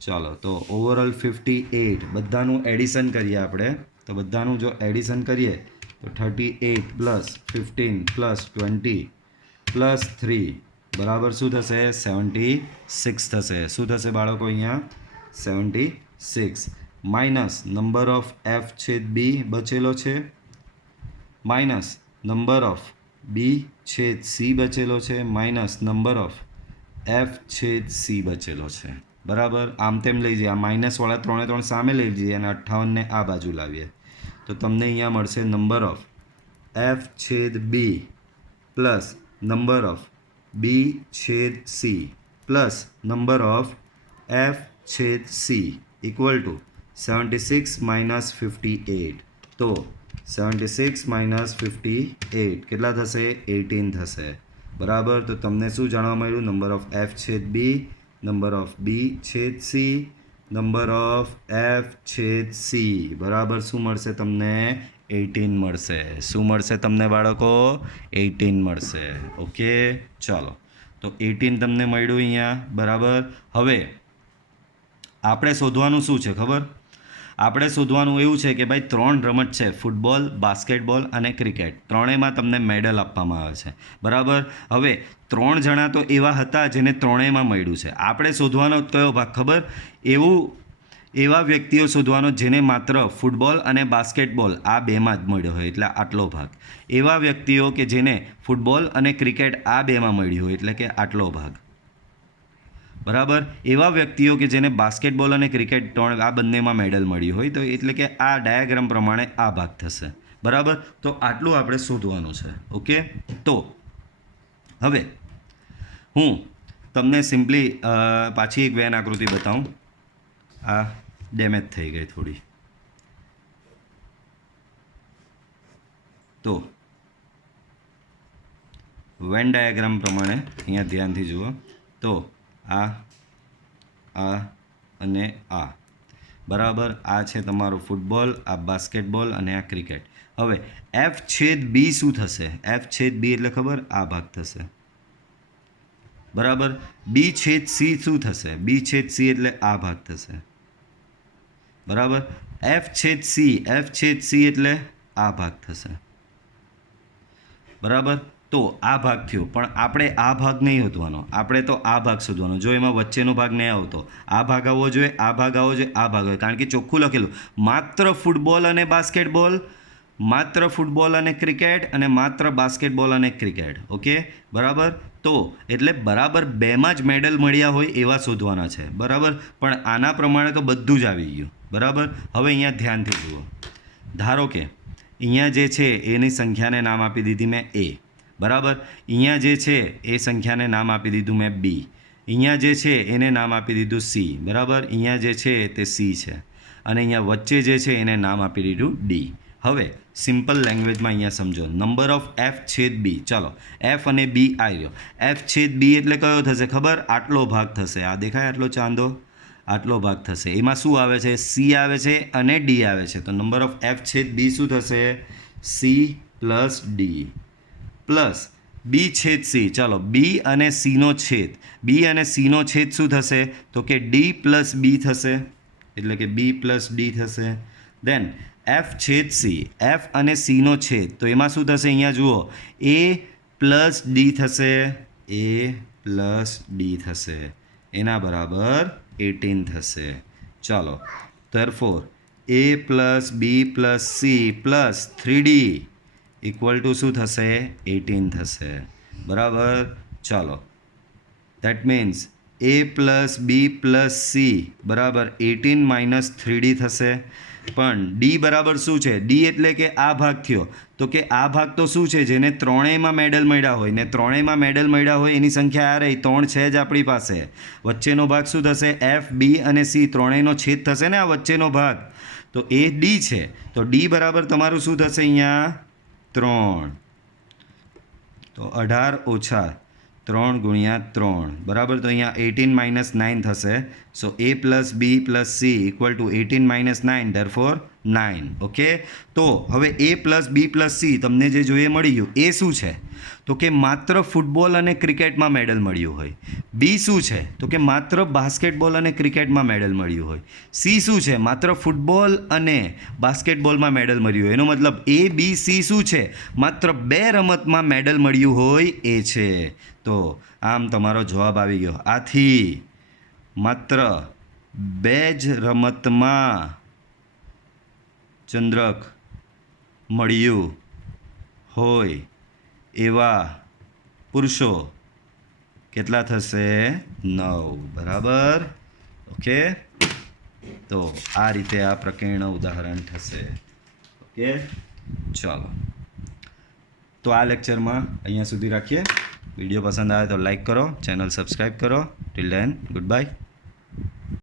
ચાલો, તો ઓવરઓલ 58. બધાનું એડિશન કરીએ આપણે. તો બધાનું જો એડિશન કરીએ તો 38 + 15 + 20 + 3 બરાબર શું થશે? 76 થશે. શું થશે બાળકો? અહીંયા 76 માઇનસ નંબર ઓફ એફ છેદ બી બચેલો છે માઇનસ નંબર ઓફ બી છેદ સી બચેલો છે માઇનસ નંબર ઓફ એફ છેદ સી બચેલો છે. બરાબર, આમ તેમ લઈ જઈએ, આ માઇનસવાળા 3 3 સામે લઈ જઈએ અને 58ને આ બાજુ લાવીએ તો તમને અહીંયા મળશે નંબર ઓફ એફ છેદ બી પ્લસ નંબર ઓફ બી છેદ C plus number of F છેદ સી ઇક્વલ ટુ 76 માઇનસ 58. તો 76 માઇનસ 58 કેટલા થશે? 18 થશે. બરાબર, તો તમને શું જાણવા મળ્યું? નંબર ઓફ એફ છેદ બી, નંબર ઓફ બી છેદ સી, નંબર ઓફ એફ છેદ સી. બરાબર, શું મળશે તમને? 18 મળશે. શું મળશે તમને બાળકો? 18 મળશે. ઓકે, ચાલો, તો 18 તમને મળ્યું અહીંયા. બરાબર, હવે આપણે શોધવાનું શું છે ખબર? આપણે શોધવાનું એવું છે કે ભાઈ 3 રમત છે, ફૂટબોલ, બાસ્કેટબોલ અને ક્રિકેટ. ત્રણેયમાં તમને મેડલ આપવામાં આવે છે. બરાબર, હવે 3 જણા તો એવા હતા જેને ત્રણેયમાં મળ્યું છે. આપણે શોધવાનો કયો ભાગ ખબર? એવા વ્યક્તિઓ શોધવાનો જેને માત્ર ફૂટબોલ અને બાસ્કેટબોલ આ બેમાં જ મળ્યો હોય, એટલે આટલો ભાગ. એવા વ્યક્તિઓ કે જેને ફૂટબોલ અને ક્રિકેટ આ બેમાં મળ્યું હોય, એટલે કે આટલો ભાગ. બરાબર, એવા વ્યક્તિઓ કે જેને બાસ્કેટબોલ અને ક્રિકેટ આ બંનેમાં મેડલ મળ્યું હોય, તો એટલે કે આ ડાયાગ્રામ પ્રમાણે આ ભાગ થશે. બરાબર, તો આટલું આપણે શોધવાનું છે. ઓકે, તો હવે હું તમને સિમ્પલી પાછી એક વેન આકૃતિ બતાવું. આ ડેમેજ થઈ ગઈ થોડી. તો વેન ડાયાગ્રામ પ્રમાણે અહીંયા ધ્યાનથી જુઓ. તો આ અને આ. બરાબર, આ છે તમારું ફૂટબોલ, આ બાસ્કેટબોલ અને આ ક્રિકેટ. હવે એફ છેદ બી શું થશે? એફ છેદ બી એટલે ખબર? આ ભાગ થશે. બરાબર, બી છેદ સી શું થશે? બી છેદ સી એટલે આ ભાગ થશે. બરાબર, એફ છેદ સી એટલે આ ભાગ થશે. બરાબર, તો આ ભાગ થયો, પણ આપણે આ ભાગ નહીં શોધવાનો, આપણે તો આ ભાગ શોધવાનો. જો એમાં વચ્ચેનો ભાગ નહીં આવતો, આ ભાગ આવવો જોઈએ, આ ભાગ આવવો જોઈએ, આ ભાગ આવે, કારણ કે ચોખ્ખું લખેલું માત્ર ફૂટબોલ અને બાસ્કેટબોલ, માત્ર ફૂટબોલ અને ક્રિકેટ અને માત્ર બાસ્કેટબોલ અને ક્રિકેટ. ઓકે, બરાબર, તો એટલે બરાબર બેમાં જ મેડલ મળ્યા હોય એવા શોધવાના છે. બરાબર, પણ આના પ્રમાણે તો બધું જ આવી ગયું. બરાબર, હવે અહીંયા ધ્યાનથી જુઓ. ધારો કે અહીંયા જે છે એની સંખ્યાને નામ આપી દીધી મેં એ. બરાબર, અહીંયા જે છે એ સંખ્યાને નામ આપી દીધું મેં બી. અહીંયા જે છે એને નામ આપી દીધું સી. બરાબર, અહીંયા જે છે તે સી છે અને અહીંયા વચ્ચે જે છે એને નામ આપી દીધું ડી. હવે સિમ્પલ લેંગ્વેજમાં અહીંયા સમજો. નંબર ઓફ એફ છેદ બી. ચાલો, એફ અને બી આવ્યો. એફ છેદ બી એટલે કયો થશે ખબર? આટલો ભાગ થશે. આ દેખાય આટલો ચાંદો? આટલો ભાગ થશે. એમાં શું આવે છે? સી આવે છે અને ડી આવે છે. તો નંબર ઓફ એફ છેદ બી શું થશે? સી પ્લસ ડી પ્લસ બી છેદ સી. ચાલો, બી અને સીનો છેદ. બી અને સીનો છેદ શું થશે? તો કે ડી પ્લસ બી થશે, એટલે કે બી પ્લસ ડી થશે. દેન એફ છેદ સી. એફ અને સીનો છેદ, તો એમાં શું થશે? અહીંયા જુઓ, એ પ્લસ ડી થશે. એ પ્લસ ડી થશે, એના બરાબર 18 થશે. ચાલો, therefore A plus B plus C plus 3D equal to શું થશે? 18 થશે. બરાબર, ચાલો, that means A plus B plus C બરાબર 18 માઇનસ 3D થશે. પણ ડી બરાબર શું છે? ડી એટલે કે આ ભાગ થયો. તો કે આ ભાગ તો શું છે? જેને ત્રણેયમાં મેડલ મળ્યા હોય, ને ત્રણેયમાં મેડલ મળ્યા હોય એની સંખ્યા આ રહી 3 છે જ આપણી પાસે. વચ્ચેનો ભાગ શું થશે? એફ, બી અને સી ત્રણેયનો છેદ થશે ને આ વચ્ચેનો ભાગ, તો એ ડી છે. તો ડી બરાબર તમારું શું થશે? અહીંયા 3. તો 18 ઓછા 3 ગુણ્યા 3. બરાબર, તો અહીંયા 18 માઇનસ 9 થશે. So A plus B plus C equal to 18 minus 9, therefore 9. Okay, તો હવે A plus B plus C તમને જે જોઈએ મળી ગયું. એ શું છે? તો કે માત્ર ફૂટબોલ અને ક્રિકેટમાં મેડલ મળ્યું હોય. બી શું છે? તો કે માત્ર બાસ્કેટબોલ અને ક્રિકેટમાં મેડલ મળ્યું હોય. સી શું છે? માત્ર ફૂટબોલ અને બાસ્કેટબોલમાં મેડલ મળ્યું હોય. એનો મતલબ એ બી સી શું છે? માત્ર 2 રમતમાં મેડલ મળ્યું હોય એ છે. તો આમ તમારો જવાબ આવી ગયો. આથી માત્ર 2 જ રમતમાં ચંદ્રક મળ્યું હોય એવા પુરુષો કેટલા થશે? 9. બરાબર, ઓકે, તો આ રીતે આ પ્રકીર્ણ ઉદાહરણ થશે. ઓકે, ચાલો, તો આ લેક્ચરમાં અહીંયા સુધી રાખીએ. વિડીયો પસંદ આવે તો લાઈક કરો, ચેનલ સબસ્ક્રાઈબ કરો. Till then, good bye.